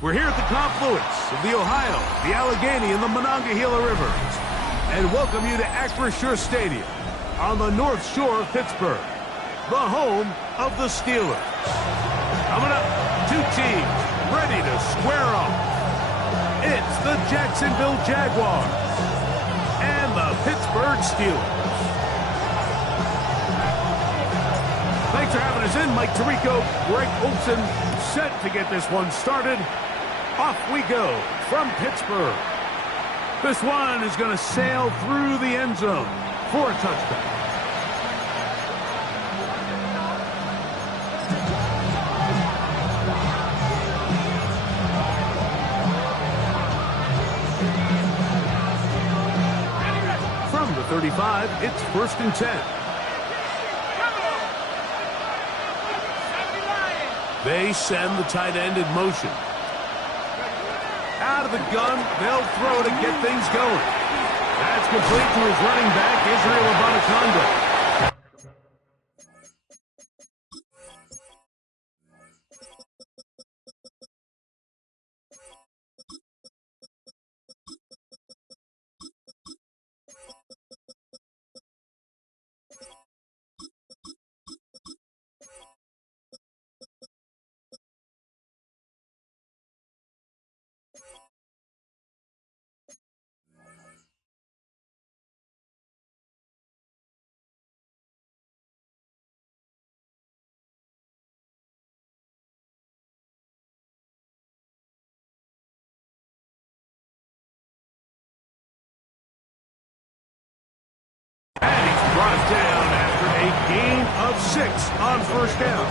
We're here at the confluence of the Ohio, the Allegheny, and the Monongahela Rivers, and welcome you to Acrisure Stadium on the North Shore of Pittsburgh, the home of the Steelers. Coming up, two teams ready to square off. It's the Jacksonville Jaguars and the Pittsburgh Steelers. Thanks for having us in. Mike Tirico, Greg Olsen, set to get this one started. Off we go from Pittsburgh. This one is going to sail through the end zone for a touchdown. From the 35, it's 1st and 10. They send the tight end in motion. Out of the gun, they'll throw to get things going. That's complete to his running back, Israel Abanikanda. Brought down after a gain of 6 on 1st down.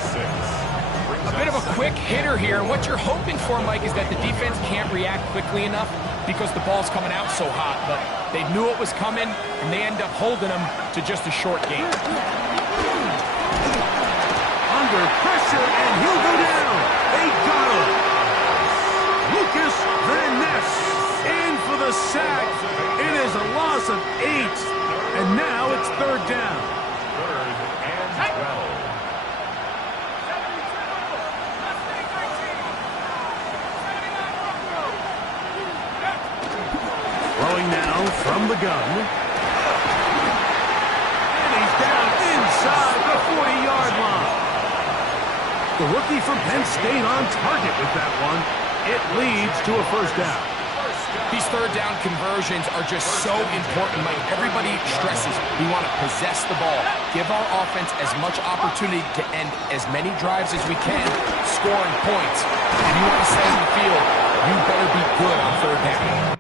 A bit of a quick hitter here. What you're hoping for, Mike, is that the defense can't react quickly enough because the ball's coming out so hot. But they knew it was coming, and they end up holding them to just a short gain. Under pressure, and he'll go down. They got him. the sack. It is a loss of 8. And now it's 3rd down. 3rd and 12. Throwing now from the gun. And he's down inside the 40-yard line. The rookie from Penn State on target with that one. It leads to a 1st down. These 3rd down conversions are just so important, Mike. Everybody stresses we want to possess the ball, give our offense as much opportunity to end as many drives as we can, scoring points. If you want to stay in the field, you better be good on 3rd down.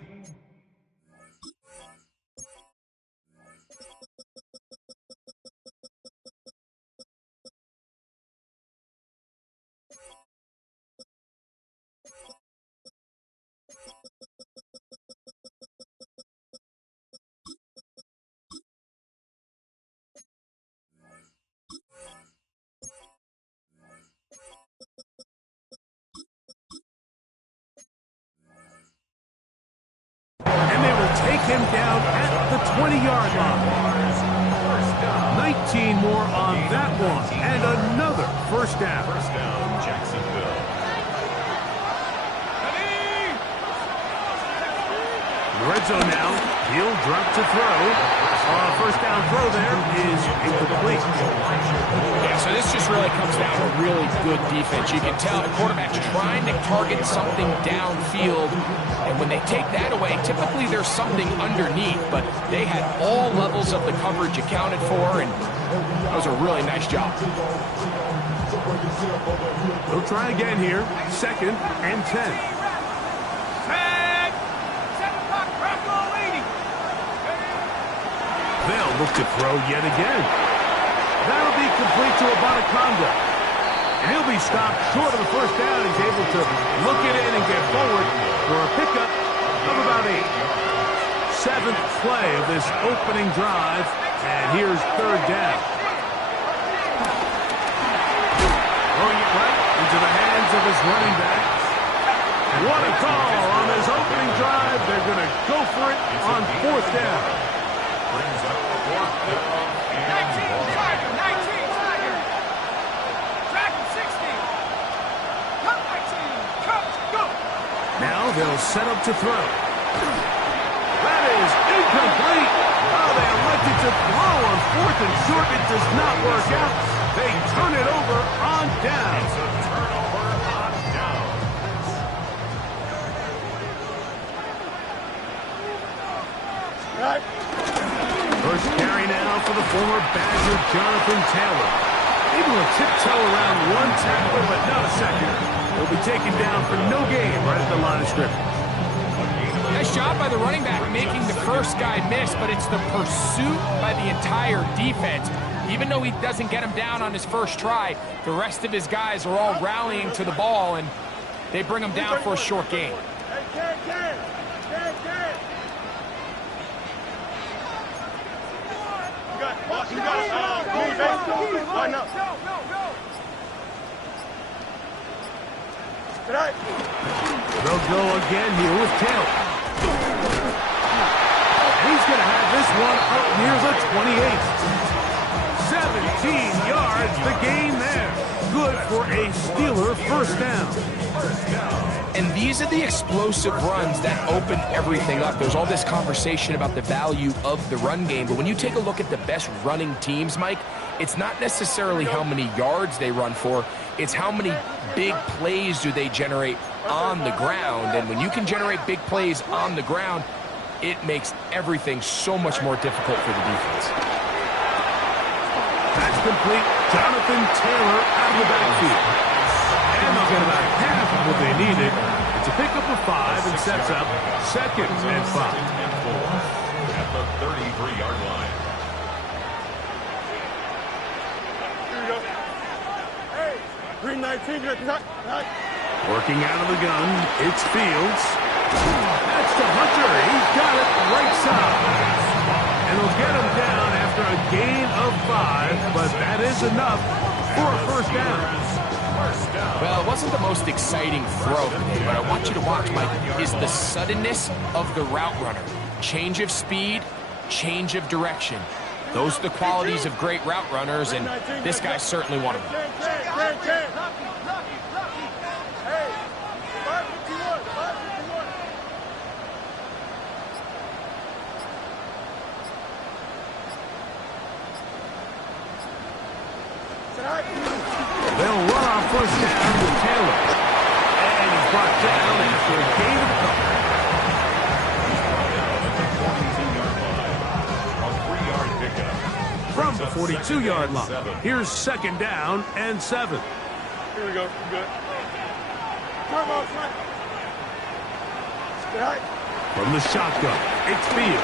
And they will take him down at the 20-yard line. 19 more on that one. And another 1st down. 1st down, Jacksonville. Red zone now. He'll drop to throw. 1st down throw there is incomplete. Yeah, so this just really comes down to really good defense. You can tell the quarterback's trying to target something downfield, and when they take that away, typically there's something underneath, but they had all levels of the coverage accounted for, and that was a really nice job. They'll try again here. 2nd and 10. They'll look to throw yet again. That'll be complete to Abanikanda. And he'll be stopped short of the 1st down. He's able to look it in and get forward for a pickup of about 8. 7th play of this opening drive. And here's 3rd down. Throwing it right into the hands of his running back. What a call on this opening drive. They're going to go for it on 4th down. Brings up 4th down and 19 Tiger. Track him 60. Come 19. Come, go. Now they'll set up to throw. That is incomplete. Oh, they elected to throw on 4th and short. It does not work out. They turn it over on down. it's a turnover on down. Right. First carry now for the former Badger, Jonathan Taylor. Able to tiptoe around one tackler, but not a second. He'll be taken down for no gain right at the line of scrimmage. Nice job by the running back making the first guy miss, but it's the pursuit by the entire defense. Even though he doesn't get him down on his first try, the rest of his guys are all rallying to the ball, and they bring him down for a short gain. They'll go again here with Taylor. And he's going to have this one up near the 28. 17 yards, the gain there. Good for a Steeler 1st down. And these are the explosive runs that open everything up. There's all this conversation about the value of the run game, but when you take a look at the best running teams, Mike, it's not necessarily how many yards they run for, it's how many big plays do they generate on the ground. And when you can generate big plays on the ground, it makes everything so much more difficult for the defense. That's complete. Jonathan Taylor out of the backfield. And they'll get about half of what they needed. It's a pickup of 5 and sets up 2nd and 5. At the 33-yard line. Hey, green 19, you're cut. Working out of the gun, it's Fields. That's to Hunter. He's got it right side. And they'll get him down after a gain of 5, but that is enough for a 1st down. Well, it wasn't the most exciting throw today. What I want you to watch, Mike, is the suddenness of the route runner. Change of speed, change of direction. Those are the qualities of great route runners, and this guy's certainly one of them. They'll run on first down with Taylor. And he's brought down after a gain of a couple. From the 42-yard line. Here's second down and 7. Here we go. Good. Come on, son. Stay. From the shotgun, it's Fields.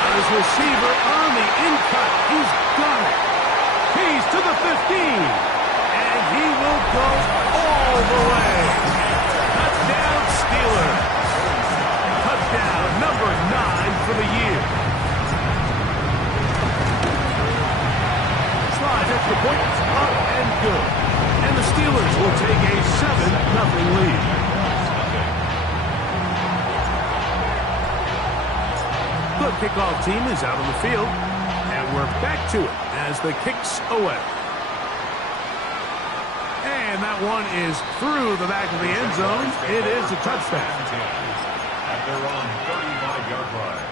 Got his receiver on the in-cut. He's got it. He's to the 15. And he will go all the way. Touchdown, Steelers. Touchdown number 9 for the year. Extra point is up and good. And the Steelers will take a 7-0 lead. The kickoff team is out on the field. And we're back to it as the kick's away. And that one is through the back of the end zone. It is a touchdown. At their own 35-yard line.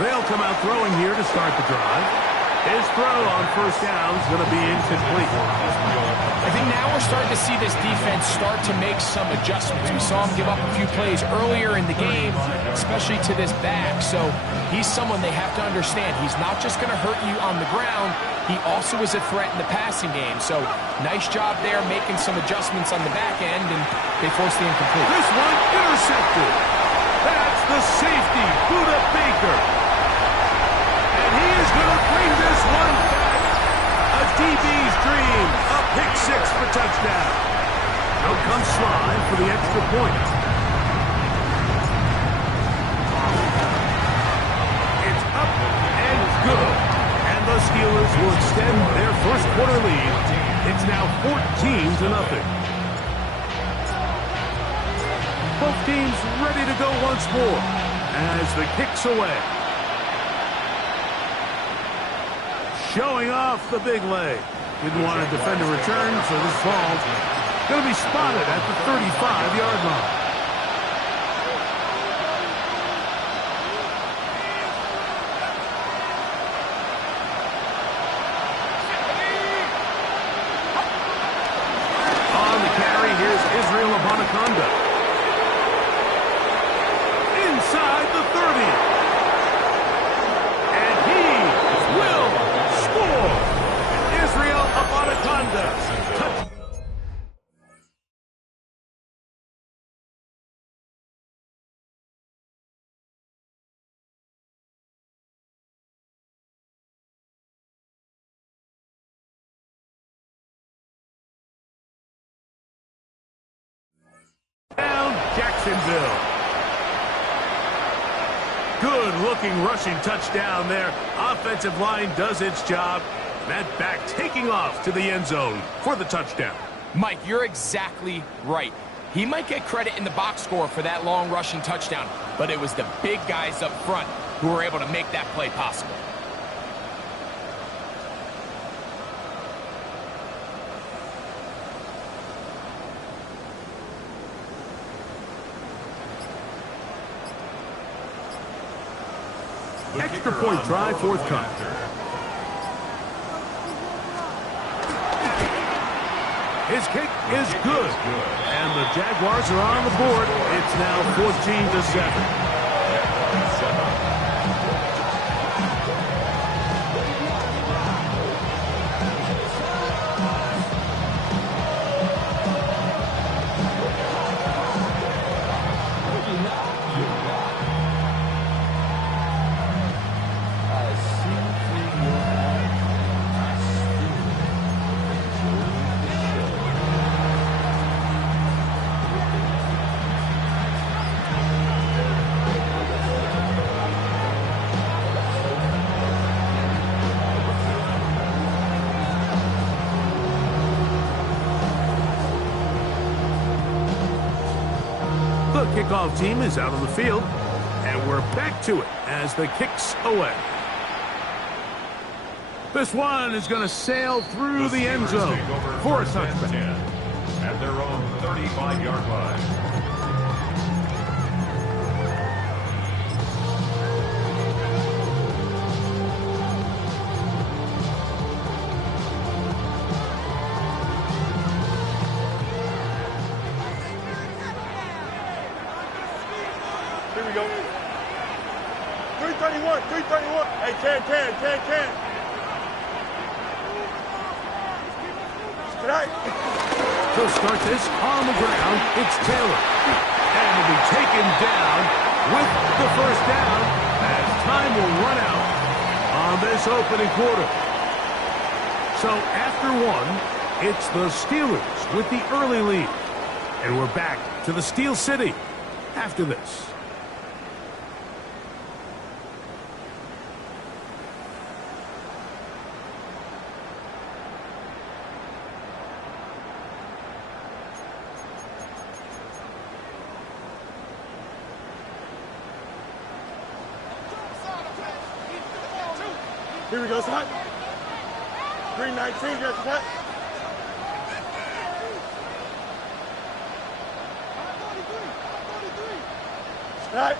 They'll come out throwing here to start the drive. His throw on first down is going to be incomplete. I think now we're starting to see this defense start to make some adjustments. We saw him give up a few plays earlier in the game, especially to this back. So he's someone they have to understand. He's not just going to hurt you on the ground. He also is a threat in the passing game. So nice job there making some adjustments on the back end, and they forced the incomplete. This one intercepted. That's the safety, Budda Baker. And he is going to bring this one back. A DB's dream. A pick six for touchdown. Out comes Sly for the extra point. It's up and good. And the Steelers will extend their first quarter lead. It's now 14-0. Both teams ready to go once more as the kick's away. Showing off the big leg. Didn't want to defend a return, so this ball going to be spotted at the 35-yard line. On the carry, here's Israel Abanikanda. Inside the 30. And he will score. Israel Abanikanda. Touch. Down Jacksonville. Good-looking rushing touchdown there. Offensive line does its job. That back taking off to the end zone for the touchdown. Mike, you're exactly right. He might get credit in the box score for that long rushing touchdown, but it was the big guys up front who were able to make that play possible. Extra point try forthcoming. His kick is good. And the Jaguars are on the board. It's now 14-7. kickoff team is out on the field, and we're back to it as the kick's away. This one is going to sail through the end zone for a touchback. At their own 35-yard line. Here we go. 331, 331. Hey, can. Tonight. To start this on the ground, it's Taylor. And will be taken down with the first down as time will run out on this opening quarter. So after one, it's the Steelers with the early lead. And we're back to the Steel City after this. Here we go, son. 319, you got the cut. Right.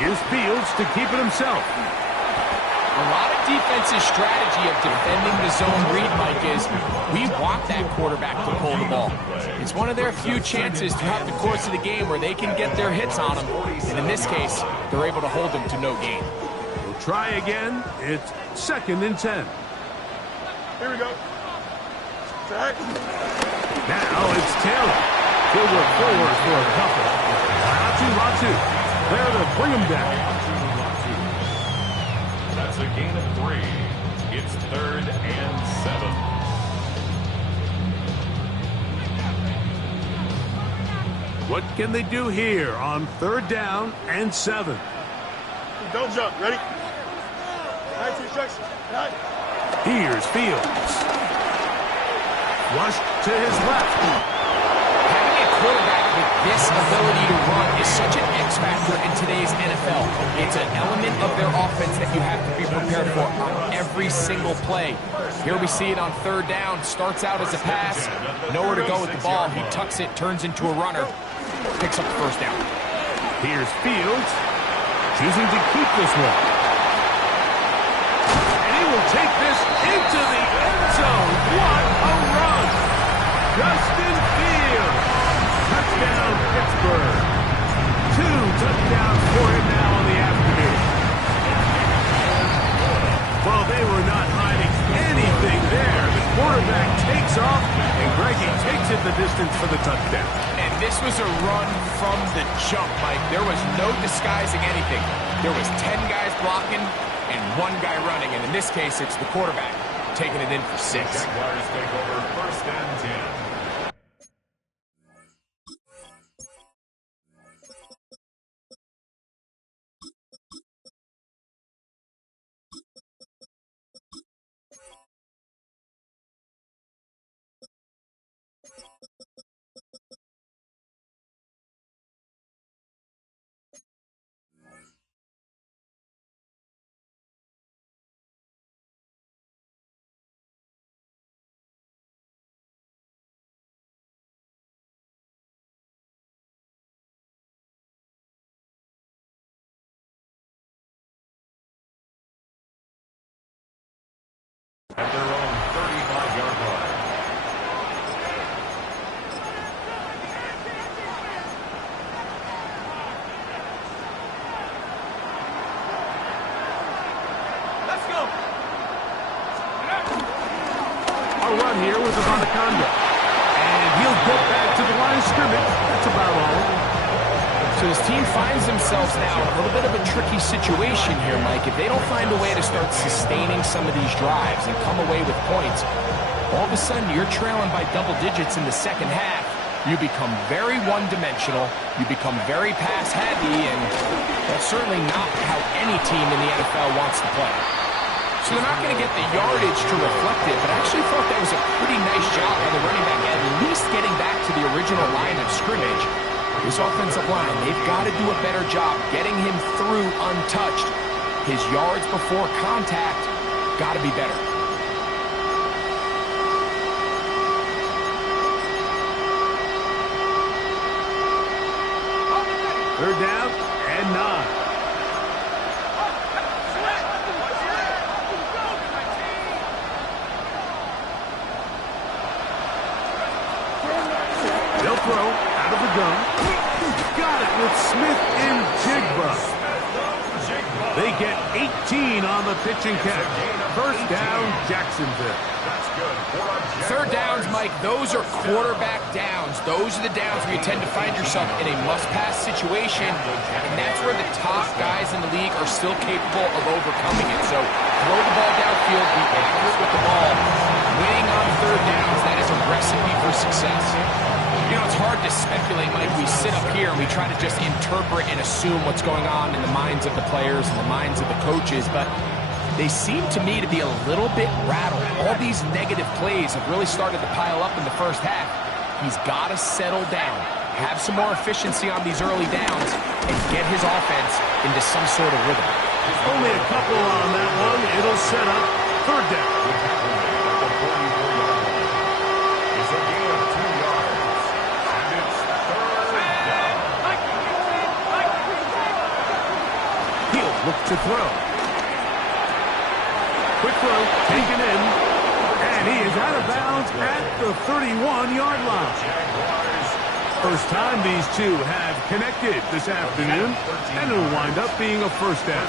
Here's Fields to keep it himself. A lot of defense's strategy of defending the zone read, Mike, is we want that quarterback to pull the ball. It's one of their few chances throughout the course of the game where they can get their hits on him. And in this case, they're able to hold him to no gain. We'll try again. It's 2nd and 10. Here we go. Right. Now it's Taylor. He'll go forward for a couple. Latu. There to bring him down. That's a gain of 3. It's 3rd and 7. What can they do here on 3rd down and 7? Don't jump. Ready? 19 instructions. Right. Here's Fields. Flush to his left. Having a quarterback with this ability to run is such an X factor in today's NFL. It's an element of their offense that you have to be prepared for on every single play. Here we see it on 3rd down. Starts out as a pass. Nowhere to go with the ball. He tucks it, turns into a runner. Picks up the 1st down. Here's Fields. Choosing to keep this one. And he will take this into the end zone. What a run! Justin Fields. Touchdown, Pittsburgh. 2 touchdowns for him now in the afternoon. Well, they were not hiding anything there. The quarterback takes off, and Greggy takes it the distance for the touchdown. And this was a run from the jump, Mike. There was no disguising anything. There was 10 guys blocking and 1 guy running. And in this case, it's the quarterback taking it in for 6. Jaguars take over 1st and 10. At their own 35-yard line. Let's go. A run here with Anaconda. And he'll get back to the line of scrimmage. That's about all. So his team finds themselves now in a little bit of a tricky situation here, Mike. If they don't find a way to start sustaining some of these drives and come away with points, all of a sudden you're trailing by double digits in the 2nd half. You become very one-dimensional. You become very pass-heavy, and that's certainly not how any team in the NFL wants to play. So they're not going to get the yardage to reflect it, but I actually thought that was a pretty nice job by the running back, at least getting back to the original line of scrimmage. This offensive line, they've got to do a better job getting him through untouched. His yards before contact got to be better. Third down and 9. They'll throw out of the gun. Got it with Smith-Njigba. They get 18 on the pitching catch. First down, Jacksonville. Third downs, Mike, those are quarterback downs. Those are the downs where you tend to find yourself in a must-pass situation, and that's where the top guys in the league are still capable of overcoming it. So throw the ball downfield, be accurate with the ball. Winning on third downs, that is a recipe for success. You know, it's hard to speculate, Mike. We sit up here and we try to just interpret and assume what's going on in the minds of the players and the minds of the coaches, but they seem to me to be a little bit rattled. All these negative plays have really started to pile up in the first half. He's got to settle down, have some more efficiency on these early downs, and get his offense into some sort of rhythm. Only a couple on that one. It'll set up third down. Look to throw. Quick throw, taken in, and he is out of bounds at the 31-yard line. First time these two have connected this afternoon, and it'll wind up being a first down.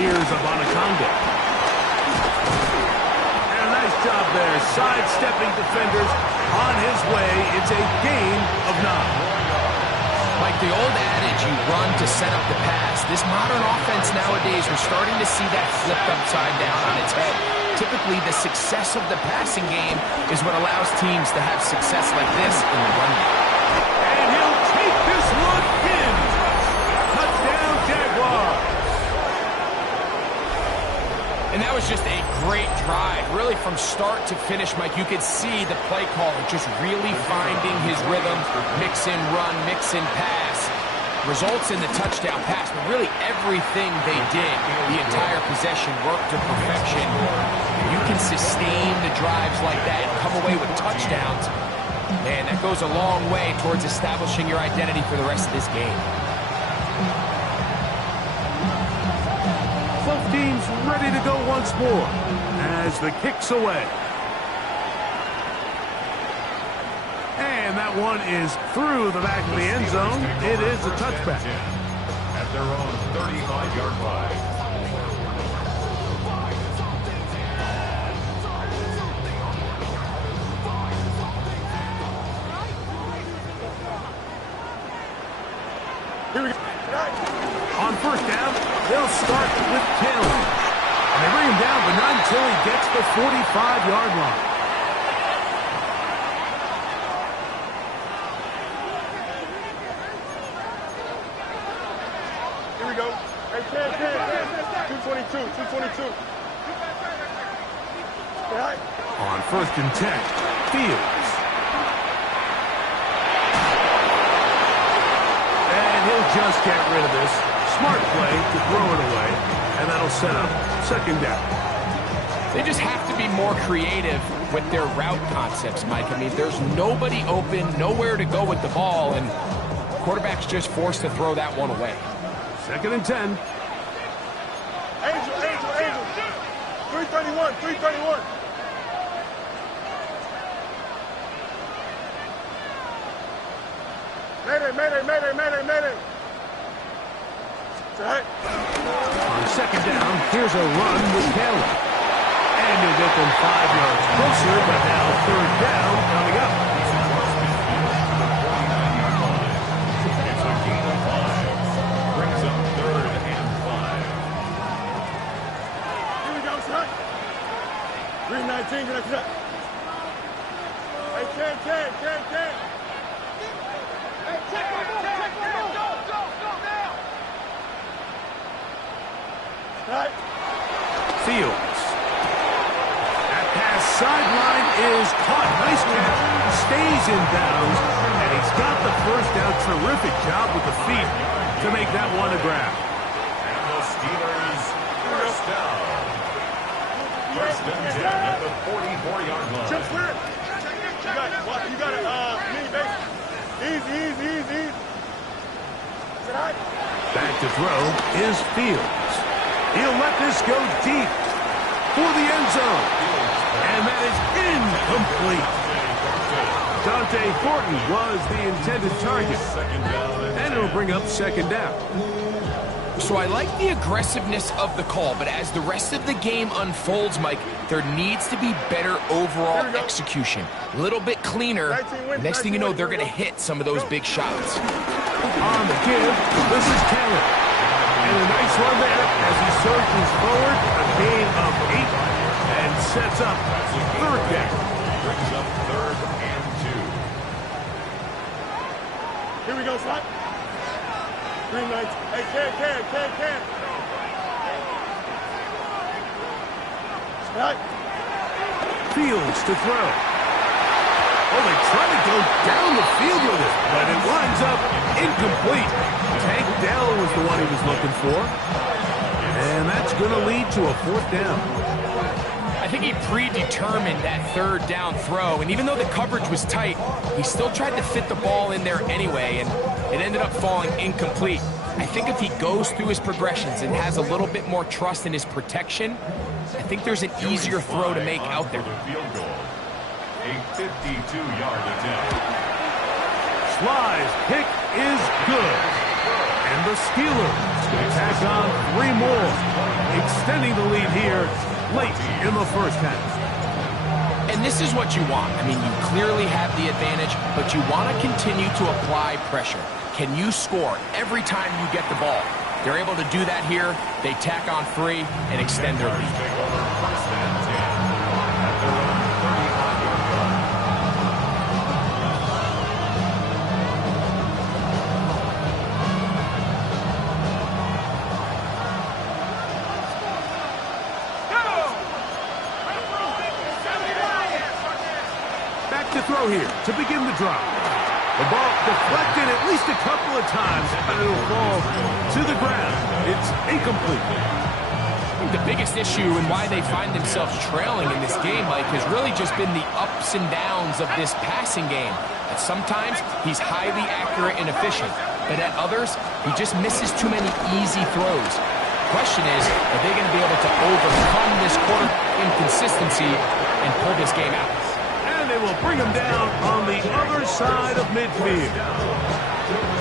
Here's Abanaconda. And a nice job there, sidestepping defenders on his way. It's a gain of 9. Like the old adage, you run to set up the pass. This modern offense nowadays, we're starting to see that flipped upside down on its head. Typically, the success of the passing game is what allows teams to have success like this in the run game. And he'll take this one in. Touchdown, Jaguars. And that was just a great drive. Really, from start to finish, Mike, you could see the play caller just really finding his rhythm. Mix in run, mix in pass. Results in the touchdown pass. But really, everything they did, the entire possession, worked to perfection. You can sustain the drives like that and come away with touchdowns. Man, that goes a long way towards establishing your identity for the rest of this game. Both teams ready to go once more as the kick's away. And that one is through the back of the end zone. It is a touchback. At their own 35-yard line. Here we go. On first down, they'll start with Taylor. And they bring him down, but not until he gets the 45-yard line. Here we go. Hey, 222, 222. On first and 10, Fields. And he'll just get rid of this. Smart play to throw it away, and that'll set up second down. They just have to be more creative with their route concepts, Mike. I mean, there's nobody open, nowhere to go with the ball, and quarterback's just forced to throw that one away. Second and 10. Angel. 331. Mayday. On second down, here's a run with Taylor. And he'll get them 5 yards closer, but now third down coming up. It's a gain of 5. Brings up 3rd and 5. Here we go, son. 319, good after that. Hey, Ken. Hey, check one more. Go now. Fields. That pass sideline is caught. Nice catch. Stays in bounds. And he's got the first down. Terrific job with the feet to make that one a grab. And the Steelers first down. First and 10 at the 44-yard line. Just clear it. You got it. Mini base. Easy. Sit high. Back to throw is Fields. He'll let this go deep for the end zone. And that is incomplete. Dante Thornton was the intended target. And it'll bring up second down. So I like the aggressiveness of the call, but as the rest of the game unfolds, Mike, there needs to be better overall execution. A little bit cleaner. Next thing you know, they're going to hit some of those big shots. On the give, this is Taylor. And a nice one there as he surges forward, a gain of 8, and sets up third down. Brings up third and 2. Here we go, slot. Green lights. Hey, can. Slot. Fields to throw. Oh, they try to go down the field with it, but it winds up incomplete. Tank Dell was the one he was looking for. And that's going to lead to a fourth down. I think he predetermined that third down throw, and even though the coverage was tight, he still tried to fit the ball in there anyway, and it ended up falling incomplete. I think if he goes through his progressions and has a little bit more trust in his protection, I think there's an easier throw to make out there. Field goal. A 52-yard attempt. Sly's pick is good. And the Steelers tack on 3 more, extending the lead here late in the first half. And this is what you want. I mean, you clearly have the advantage, but you want to continue to apply pressure. Can you score every time you get the ball? They're able to do that here. They tack on 3 and extend their lead. Take over first and 10 at their own 35-yard line. Back to throw here to begin the drive. The ball deflected at least a couple of times, but it'll fall to the ground. It's incomplete. I think the biggest issue and why they find themselves trailing in this game, Mike, has really just been the ups and downs of this passing game. At sometimes, he's highly accurate and efficient, but at others, he just misses too many easy throws. The question is, are they going to be able to overcome this quarter inconsistency and pull this game out? And they will bring him down on the other side of midfield.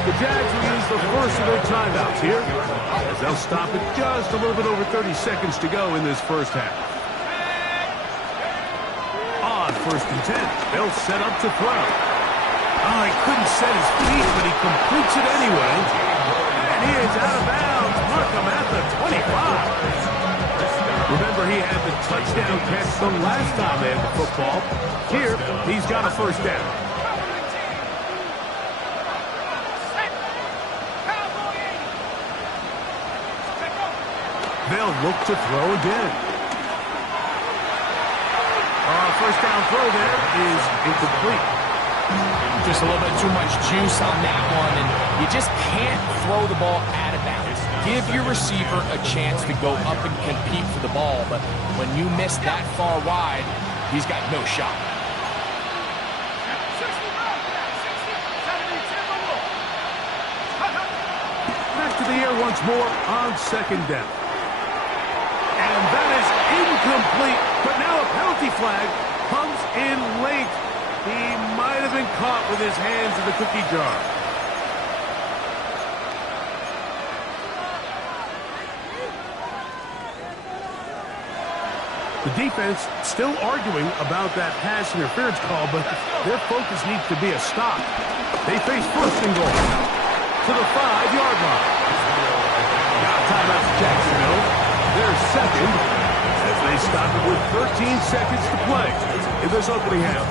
The Jags will use the first of their timeouts here, as they'll stop it just a little bit over 30 seconds to go in this first half. On first and 10, they'll set up to throw. Oh, he couldn't set his feet, but he completes it anyway. And he is out of bounds. Markham at the 25. Remember, he had the touchdown catch the last time they had the football. Here, he's got a first down. They'll look to throw again. First down throw there is incomplete. Just a little bit too much juice on that one, and you just can't throw the ball out of bounds. Give your receiver a chance to go up and compete for the ball, but when you miss that far wide, he's got no shot. Back to the air once more on second down. And that is incomplete, but now a penalty flag comes in late. He might have been caught with his hands in the cookie jar. The defense still arguing about that pass interference call, but their focus needs to be a stop. They face first and goal to the 5-yard line. Now timeout to Jacksonville. They're second as they stop it with 13 seconds to play in this opening half.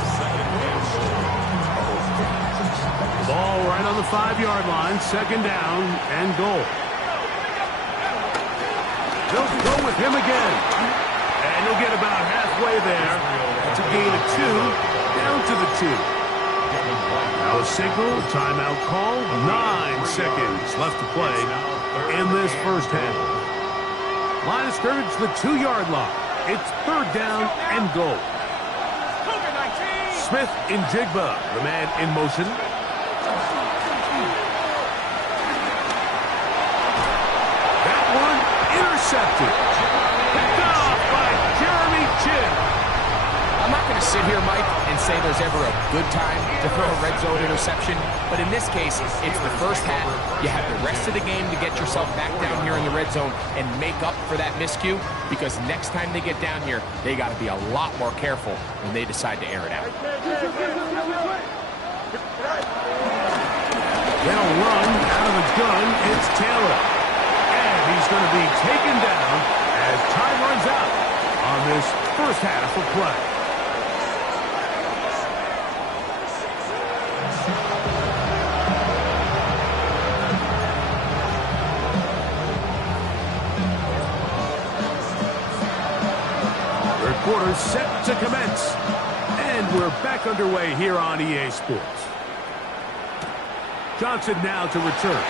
Ball right on the 5-yard line, second down and goal. They'll go with him again. And he'll get about halfway there to Now a signal, timeout call, 9 seconds left to play in this first half. Line of scrimmage, the 2-yard line. It's third down and goal. Smith in Jigba, the man in motion. That one intercepted. Picked off by Jeremy Chinn. I'm not going to sit here, Mike, and say there's ever a good time to throw a red zone interception, but in this case, it's the first half. You have the rest of the game to get yourself back down here in the red zone and make up for that miscue, because next time they get down here, they got to be a lot more careful when they decide to air it out. They'll run out of the gun. It's Taylor. And he's going to be taken down as time runs out on this first half of play. Third quarter set to commence. And we're back underway here on EA Sports. Johnson now to return.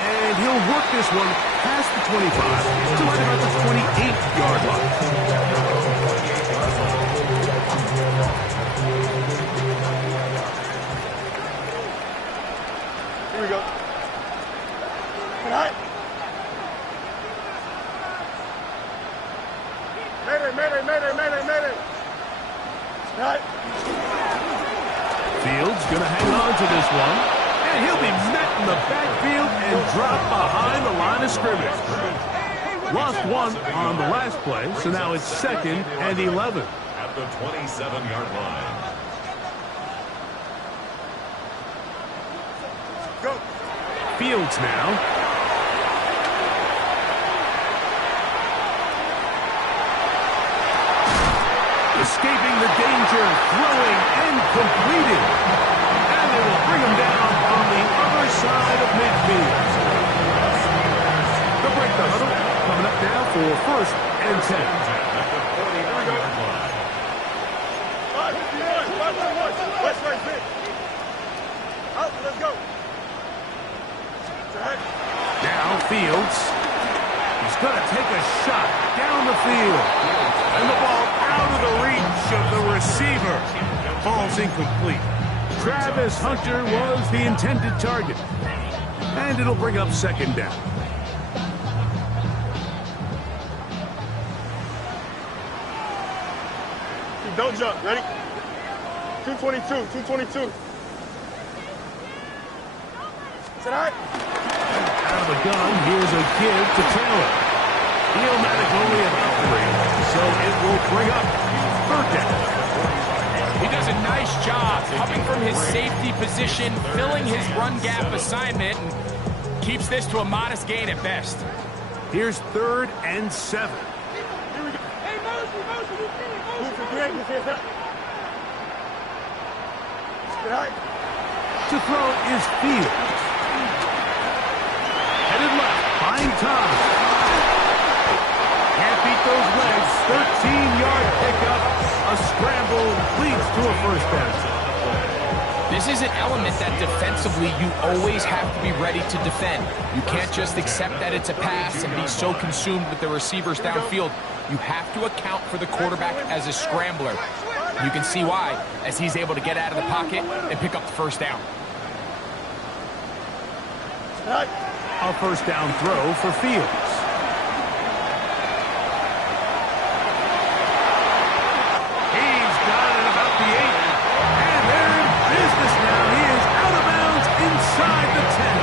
And he'll work this one past the 25 to right about the 28-yard line. Here we go. All right. Mayday. All right. Fields going to hang on to this one. And he'll be met in the backfield and dropped behind the line of scrimmage. Lost one on the last play, so now it's 2nd and 11. At the 27-yard line. Go. Fields now. Escaping the danger, throwing and completing. And they will bring him down on the other side of midfield. They'll break the huddle. Coming up now for 1st and 10. At the 41-yard line. West right big. Out, let's go. Now Fields. He's going to take a shot down the field. And the ball out of the reach of the receiver. Ball's incomplete. Travis Hunter was the intended target. And it'll bring up 2nd down. Don't jump. Ready? 222. Sit right. Out of the gun, here's a give to Taylor. He'll manage only about 3, so it will bring up 3rd down. He does a nice job coming from his safety position, filling his run gap assignment, and keeps this to a modest gain at best. Here's 3rd and 7. Here we go. Hey, move for Greg. Sit right. To throw is Fields. Headed left, buying time. Can't beat those legs. 13-yard pickup. A scramble leads to a 1st down. This is an element that defensively you always have to be ready to defend. You can't just accept that it's a pass and be so consumed with the receivers downfield. You have to account for the quarterback as a scrambler. You can see why, as he's able to get out of the pocket and pick up the 1st down. A 1st down throw for Fields. He's got it about the 8. And they're in business now. He is out of bounds inside the 10.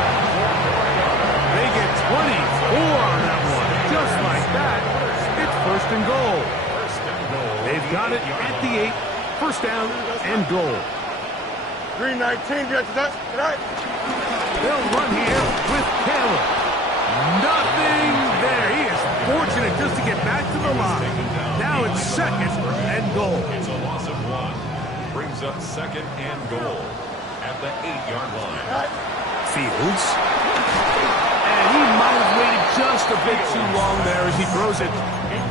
They get 24 on that one. Just like that, it's 1st and goal. They've got it at the 8. 1st down and goal. 319, get to that. Right. They'll run here with Taylor. Nothing there. He is fortunate just to get back to the line. Now it's 2nd and goal. It's a loss of 1. Brings up 2nd and goal at the 8-yard line. Fields. And he might have waited just a bit too long there as he throws it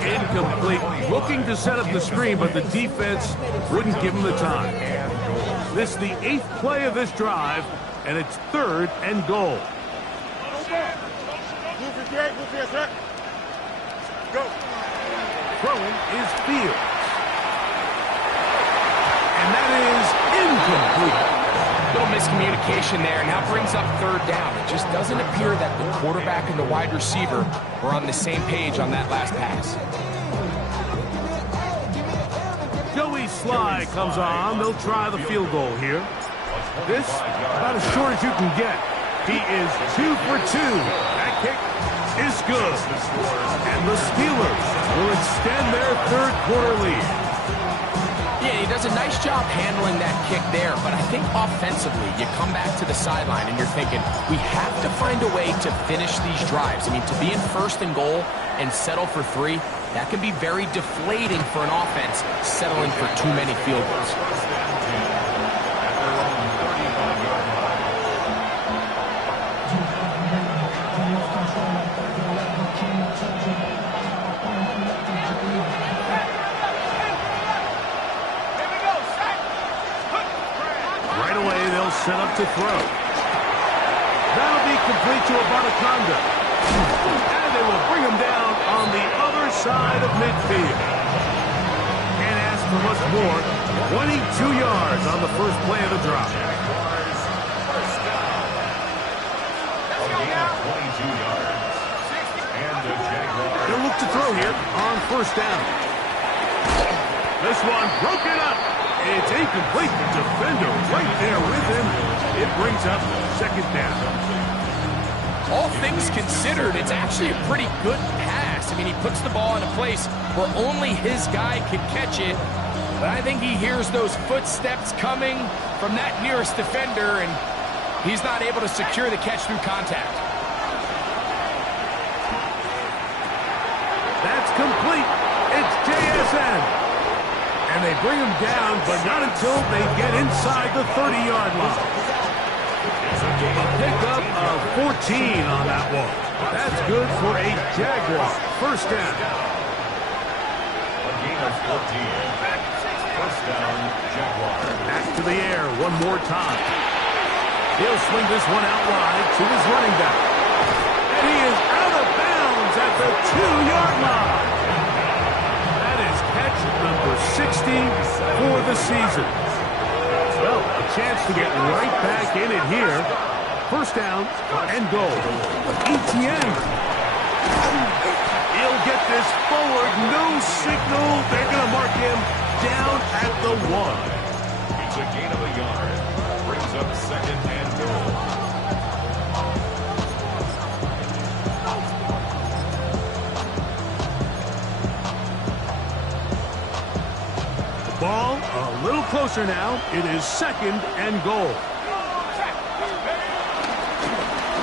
Incomplete. Looking to set up the screen, but the defense wouldn't give him the time. This is the 8th play of this drive, and it's 3rd and goal. Go. Throwing is Fields. And that is incomplete. Little miscommunication there, and now brings up 3rd down. It just doesn't appear that the quarterback and the wide receiver were on the same page on that last pass. Joey Sly comes on. They'll try the field goal here. This, about as short as you can get. He is 2 for 2. That kick is good. And the Steelers will extend their 3rd quarter lead. Yeah, he does a nice job handling that kick there, but I think offensively, you come back to the sideline and you're thinking, we have to find a way to finish these drives. I mean, to be in 1st and goal and settle for 3, that can be very deflating for an offense settling for too many field goals. Set up to throw. That'll be complete to Abanikanda. And they will bring him down on the other side of midfield. Can't ask for much more. 22 yards on the first play of the drive. First down. A gain of 22 yards. And the Jaguars. They'll look to throw here on 1st down. This one broken up. It's incomplete. The defender right there with him. It brings up 2nd down. All things considered, it's actually a pretty good pass. I mean, he puts the ball in a place where only his guy can catch it. But I think he hears those footsteps coming from that nearest defender, and he's not able to secure the catch through contact. That's complete. It's JSN. And they bring him down, but not until they get inside the 30-yard line. A pickup of 14 on that one. That's good for a Jaguar. 1st down. A gain of 14. 1st down, Jaguar. Back to the air one more time. He'll swing this one out wide to his running back. And he is out of bounds at the 2-yard line. Number 60 for the season. Well, a chance to get right back in it here. 1st down and goal. ETN. He'll get this forward. No signal. They're going to mark him down at the 1. It's a gain of a yard. Brings up 2nd and goal. Ball a little closer now. It is 2nd and goal.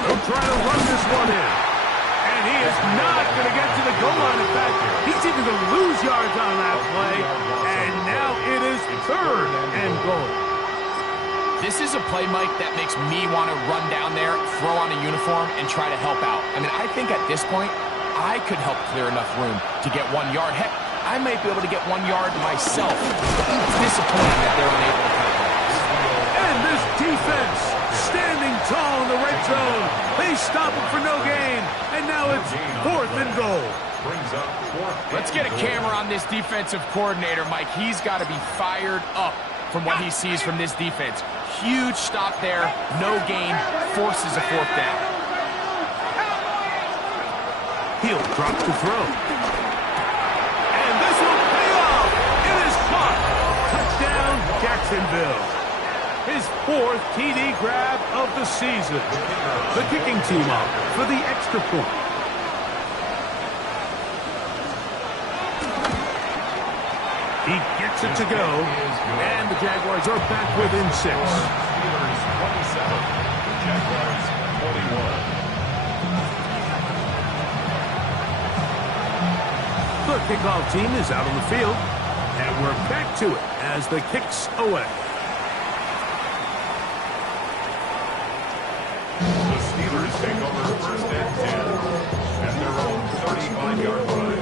They'll try to run this one in. And he is not going to get to the goal line. In fact, he's even going to lose yards on that play. And now it is 3rd and goal. This is a play, Mike, that makes me want to run down there, throw on a uniform, and try to help out. I mean, I think at this point, I could help clear enough room to get 1 yard. Heck, I might be able to get 1 yard myself. It's disappointing that they're unable to capitalize. And this defense standing tall in the red zone. They stop it for no gain. And now it's 4th and goal. Brings up 4th. Let's get a camera on this defensive coordinator, Mike. He's got to be fired up from what he sees from this defense. Huge stop there. No gain. Forces a 4th down. He'll drop to throw. This will pay off. It is caught. Touchdown, Jacksonville. His 4th TD grab of the season. The kicking team up for the extra point. He gets it to go, and the Jaguars are back within 6. Steelers 27, Jaguars 21. The kickoff team is out on the field, and we're back to it as the kick's away. The Steelers take over 1st and 10 at their own 35-yard line.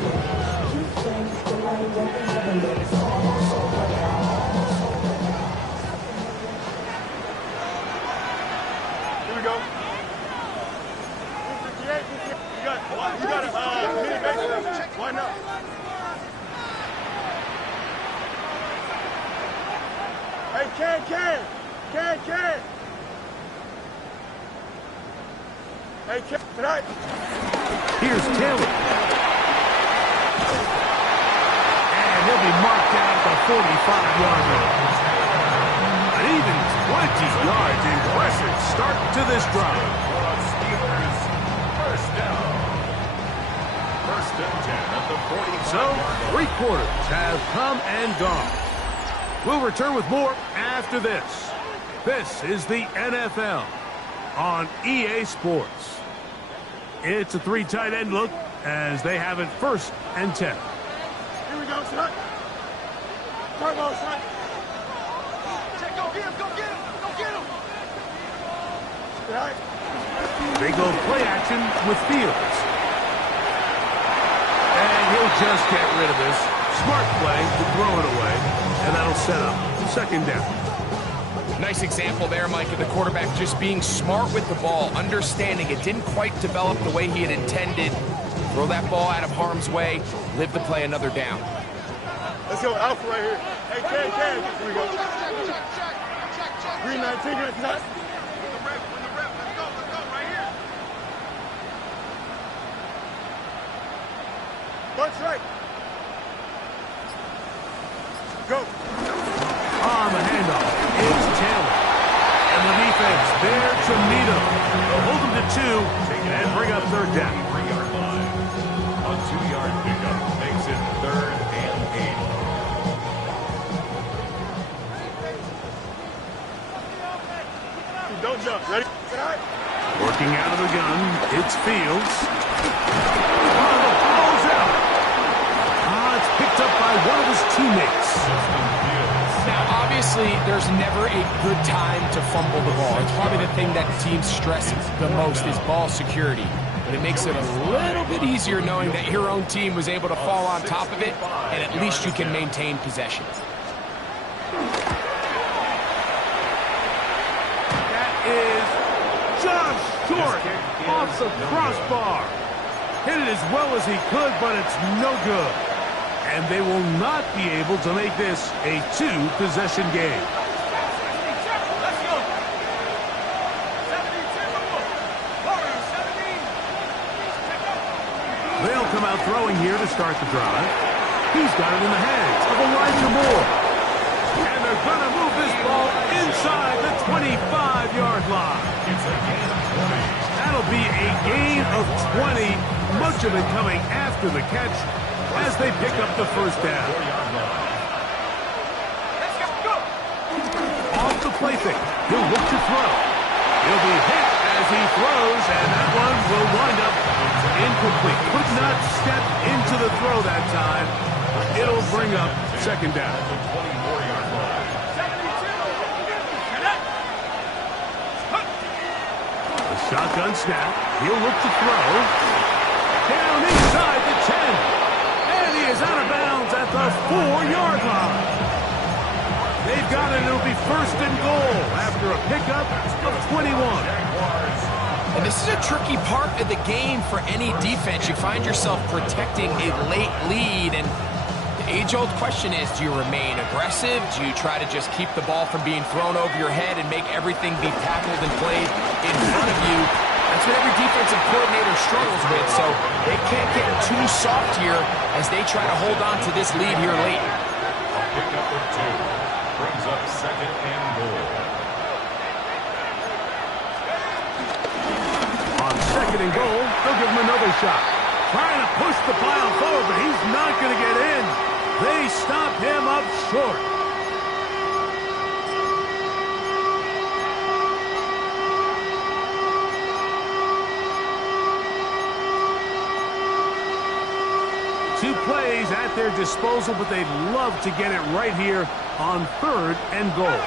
Can. Hey, Ken, tonight. Here's Taylor. And he'll be marked down at the 45-yard line. An even 20 yards. Impressive start to this drive. Steelers first down. First and 10 at the 45. So, 3 quarters have come and gone. We'll return with more after this. This is the NFL on EA Sports. It's a 3 tight end look as they have it first and 10. Here we go, son. Turbo, son. Go get him. Tonight. They go play action with Fields. And he'll just get rid of this. Smart play to throw it away. And that'll set up second down. Nice example there, Mike, of the quarterback just being smart with the ball, understanding it didn't quite develop the way he had intended. Throw that ball out of harm's way, live to play another down. Let's go, Alpha right here. Hey, Ken. Here we go. 319, you're tonight. With the rep. Let's go, right here. Bunch right. Go. On the handoff is Taylor. And the defense there to meet him. They'll hold him to 2 and bring up third down. 3-yard line. A 2-yard pickup makes it 3rd and 8. Don't jump. Ready? Working out of the gun, it's Fields. Oh, the ball's out. It's picked up by one of his teammates. Now, obviously, there's never a good time to fumble the ball. It's probably the thing that teams stress the most is ball security. But it makes it a little bit easier knowing that your own team was able to fall on top of it, and at least you can maintain possession. That is just short off the crossbar. Hit it as well as he could, but it's no good. And they will not be able to make this a 2-possession game. Let's go. 17. They'll come out throwing here to start the drive. He's got it in the hands of Elijah Moore. And they're going to move this ball inside the 25-yard line. It's a gain of 20. That'll be a gain of 20, much of it coming after the catch as they pick up the first down. 4-yard line. Let's go. Off the play fake, he'll look to throw. He'll be hit as he throws, and that one will wind up incomplete. Could not step into the throw that time. It'll bring up second down. 24-yard line. 72. The shotgun snap. He'll look to throw. Down inside the 10. And he is out of bounds at the 4-yard line. They've got it. It'll be first and goal after a pickup of 21. And this is a tricky part of the game for any defense. You find yourself protecting a late lead, and the age-old question is, do you remain aggressive? Do you try to just keep the ball from being thrown over your head and make everything be tackled and played in front of you? That's what every defensive coordinator struggles with, so they can't get too soft here as they try to hold on to this lead here late. A pickup of 2 brings up second and goal. On second and goal, they'll give him another shot. Trying to push the pile forward, but he's not going to get in. They stop him up short. Two plays at their disposal, but they'd love to get it right here on third and goal. 19.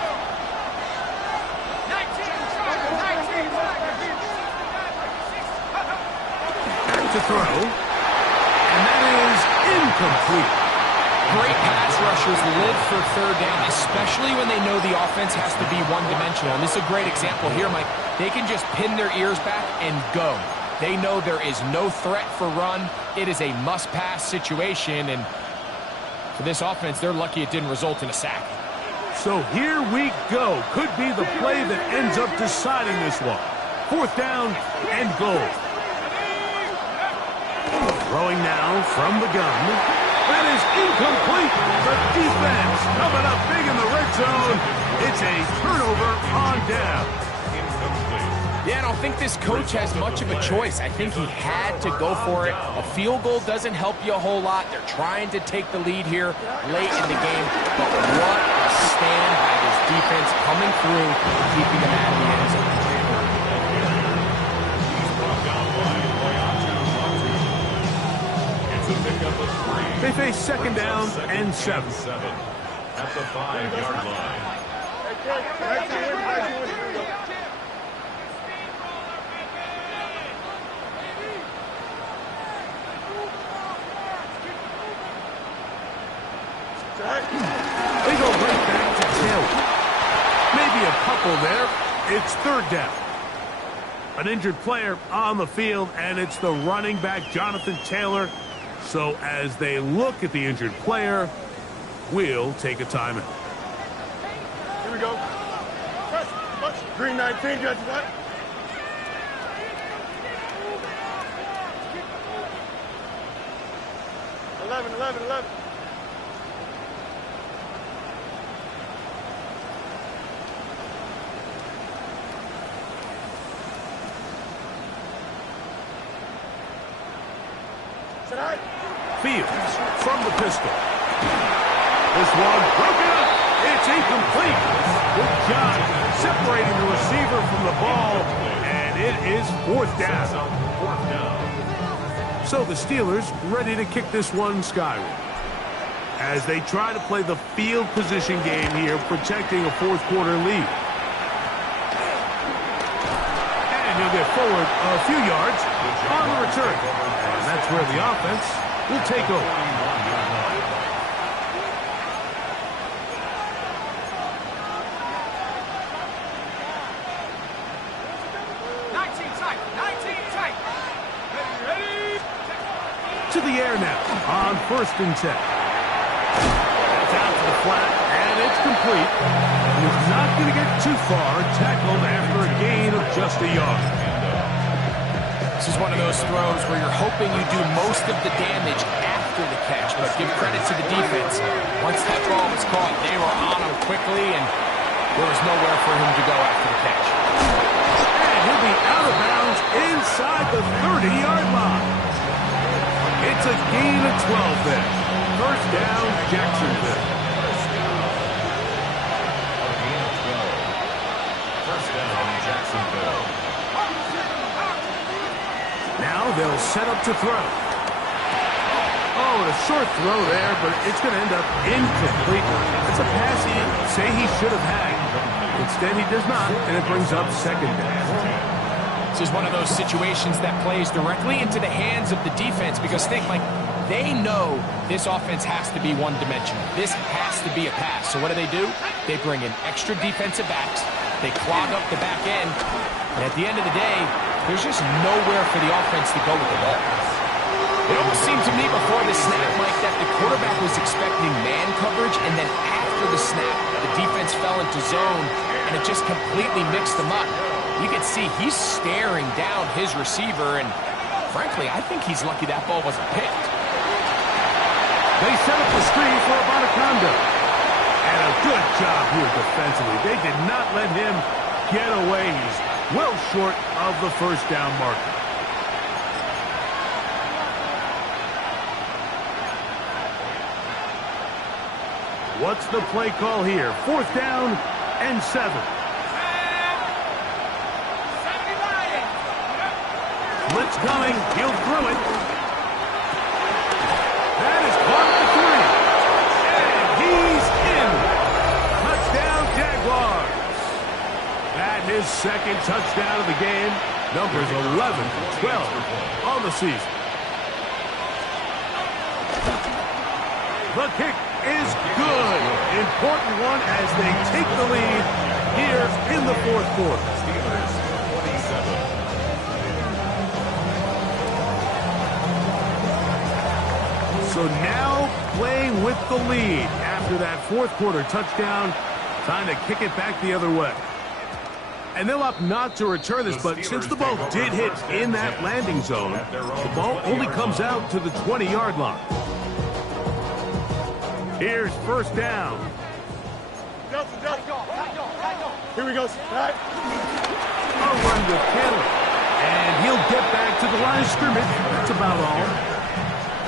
Back to throw. And that is incomplete. Great pass rushers live for third down, especially when they know the offense has to be one-dimensional. And this is a great example here, Mike. They can just pin their ears back and go. They know there is no threat for run. It is a must-pass situation, and for this offense, they're lucky it didn't result in a sack. So here we go. Could be the play that ends up deciding this one. 4th down and goal. Throwing now from the gun. That is incomplete. The defense coming up big in the red zone. It's a turnover on down. Yeah, I don't think this coach has much of a choice. I think he had to go for it. A field goal doesn't help you a whole lot. They're trying to take the lead here late in the game. But what a stand by this defense coming through, keeping them out of the end zone. They face 2nd down and 7. At the 5-yard line. They go right back to Taylor. Maybe a couple there. It's 3rd down. An injured player on the field, and it's the running back, Jonathan Taylor. So as they look at the injured player, we'll take a timeout. Here we go. Green 19, judge what? Eleven. Tonight. Fields from the pistol. This one broken up. It's incomplete. Good job separating the receiver from the ball, and it is 4th down. So the Steelers ready to kick this one skyward as they try to play the field position game here, protecting a 4th quarter lead. And he'll get forward a few yards on the return. And that's where the offense will take over. To the air now on 1st and 10. That's out to the flat, and it's complete. He's not going to get too far, tackled after a gain of just a yard. This is one of those throws where you're hoping you do most of the damage after the catch, but give credit to the defense. Once that ball was caught, they were on him quickly, and there was nowhere for him to go after the catch. And he'll be out of bounds inside the 30-yard line. It's a gain of 12 there. 1st down, Jacksonville. Now they'll set up to throw. Oh, a short throw there, but it's going to end up incomplete. It's a pass he'd say he should have had. Instead, he does not, and it brings up 2nd down. This is one of those situations that plays directly into the hands of the defense because they know this offense has to be one-dimensional. This has to be a pass. So what do? They bring in extra defensive backs. They clog up the back end. And at the end of the day, there's just nowhere for the offense to go with the ball. It almost seemed to me before the snap, Mike, that the quarterback was expecting man coverage, and then after the snap, the defense fell into zone, and it just completely mixed them up. You can see he's staring down his receiver, and frankly, I think he's lucky that ball wasn't picked. They set up the screen for Abonaconda. And a good job here defensively. They did not let him get away. He's well short of the 1st down marker. What's the play call here? 4th down and 7. Blitz coming. He'll throw it. That is caught at the 3. And he's in. Touchdown, Jaguars. That is 2nd touchdown of the game. Numbers 11-12 on the season. The kick is good. Important one as they take the lead here in the 4th quarter. So now playing with the lead after that 4th quarter touchdown Time to kick it back the other way. And they'll opt not to return this, but since the ball did hit in that landing zone, the ball only comes out to the 20-yard line. Here's first down. Here we go. Right. A run with Taylor. And he'll get back to the line of scrimmage. That's about all.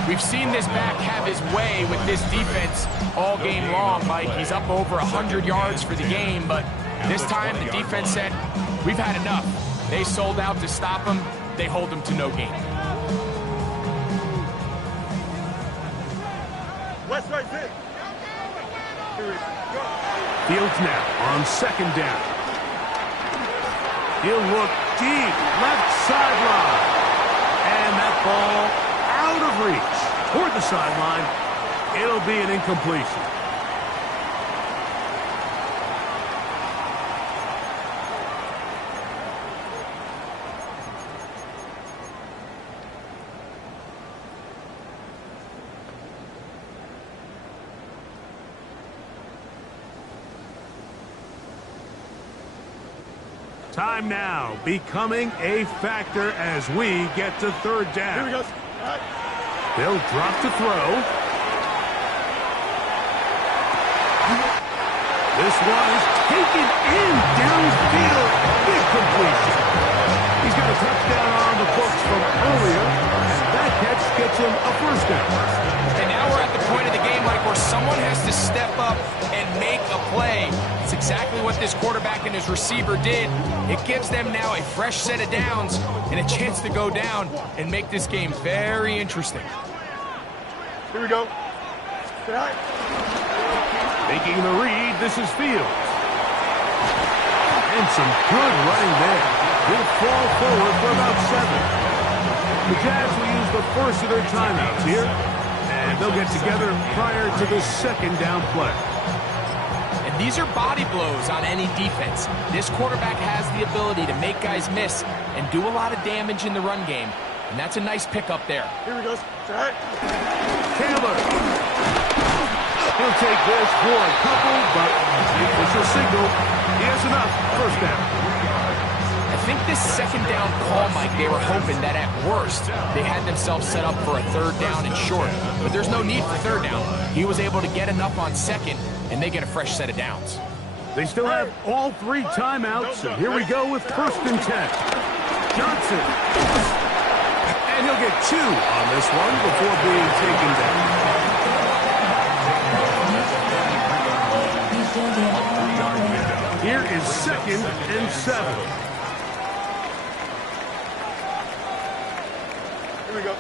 We've seen this back have his way with this defense all game long, Mike. He's up over 100 yards for the game, but this time the defense said, we've had enough. They sold out to stop him. They hold him to no gain. West right there. Here we go. Fields now on second down. He'll look deep, left sideline. And that ball out of reach toward the sideline. It'll be an incompletion. Time now becoming a factor as we get to third down. Here we go. Right. They'll drop to throw. This one is taken in downfield. Big completion. He's got a touchdown on the books from earlier. And that catch gets him a first down. And now we're at the point of the game, Mike, where someone has to step up and make a play. It's exactly what this quarterback and his receiver did. It gives them now a fresh set of downs and a chance to go down and make this game very interesting. Here we go. Right. Making the read, this is Fields. And some good running there. He'll fall forward for about 7. The Jags will use the first of their timeouts here. And they'll get together prior to the second down play. And these are body blows on any defense. This quarterback has the ability to make guys miss and do a lot of damage in the run game. And that's a nice pickup there. Here we go. Right. Taylor. He'll take this for a couple, but the official signal, he has enough. First down. I think this second down call, Mike, they were hoping that at worst they had themselves set up for a third down and short. But there's no need for third down. He was able to get enough on second, and they get a fresh set of downs. They still have all 3 timeouts, and here we go with first and 10. Johnson. And he'll get 2 on this one before being taken down. Here is second and 7. Here we go.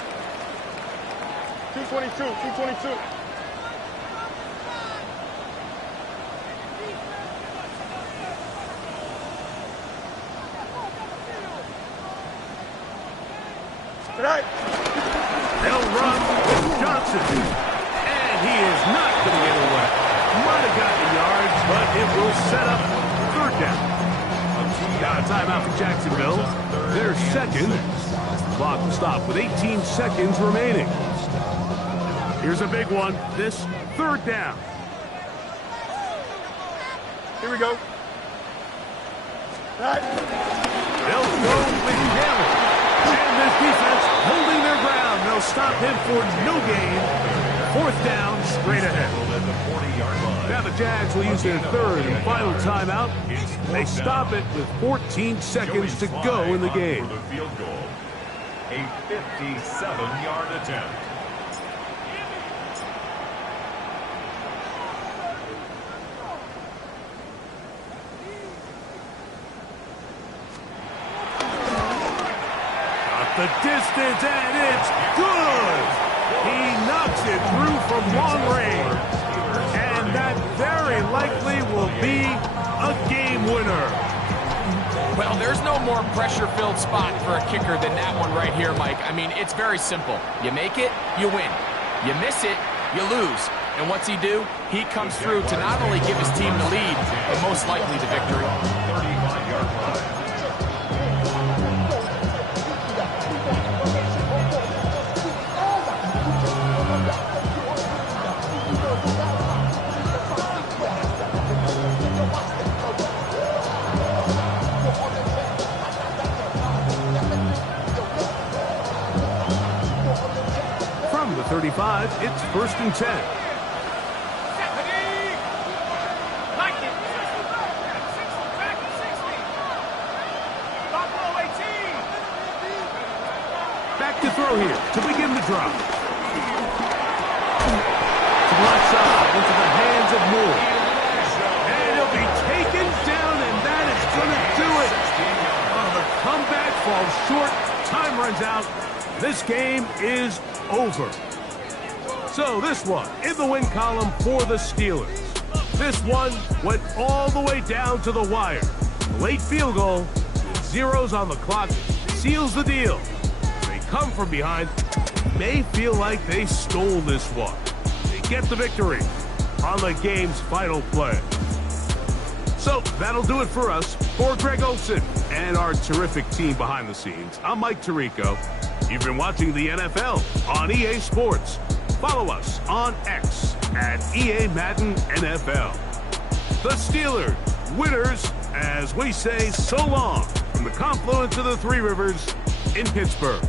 222. 222. Right. They'll run with Johnson. And he is not going to get away. Might have gotten yards, but it will set up third down. Got a timeout for Jacksonville. Their second. Clock will stop with 18 seconds remaining. Here's a big one. This third down. Here we go. Right. They'll go with Taylor. And this defense holding their ground. They'll stop him for no gain. Fourth down, straight ahead. Now the Jags will use their third and final timeout. They stop it with 14 seconds to go in the game. A 57-yard attempt. Got the distance, and it's good. He knocks it through from long range. And that very likely will be a game winner. Well, there's no more pressure-filled spot for a kicker than that one right here, Mike. I mean, it's very simple. You make it, you win. You miss it, you lose. And what's he do? He comes through to not only give his team the lead, but most likely the victory. 35-yard line. it's 1st and 10. Back to throw here to begin the drive. To the left side into the hands of Moore. And he'll be taken down, and that is going to do it. Oh, the comeback falls short. Time runs out. This game is over. So this one in the win column for the Steelers. This one went all the way down to the wire. The late field goal with zeros on the clock seals the deal. They come from behind. May feel like they stole this one. They get the victory on the game's final play. So that'll do it for us. For Greg Olsen and our terrific team behind the scenes, I'm Mike Tirico. You've been watching the NFL on EA Sports. Follow us on X at EA Madden NFL. The Steelers, winners, as we say so long from the confluence of the Three Rivers in Pittsburgh.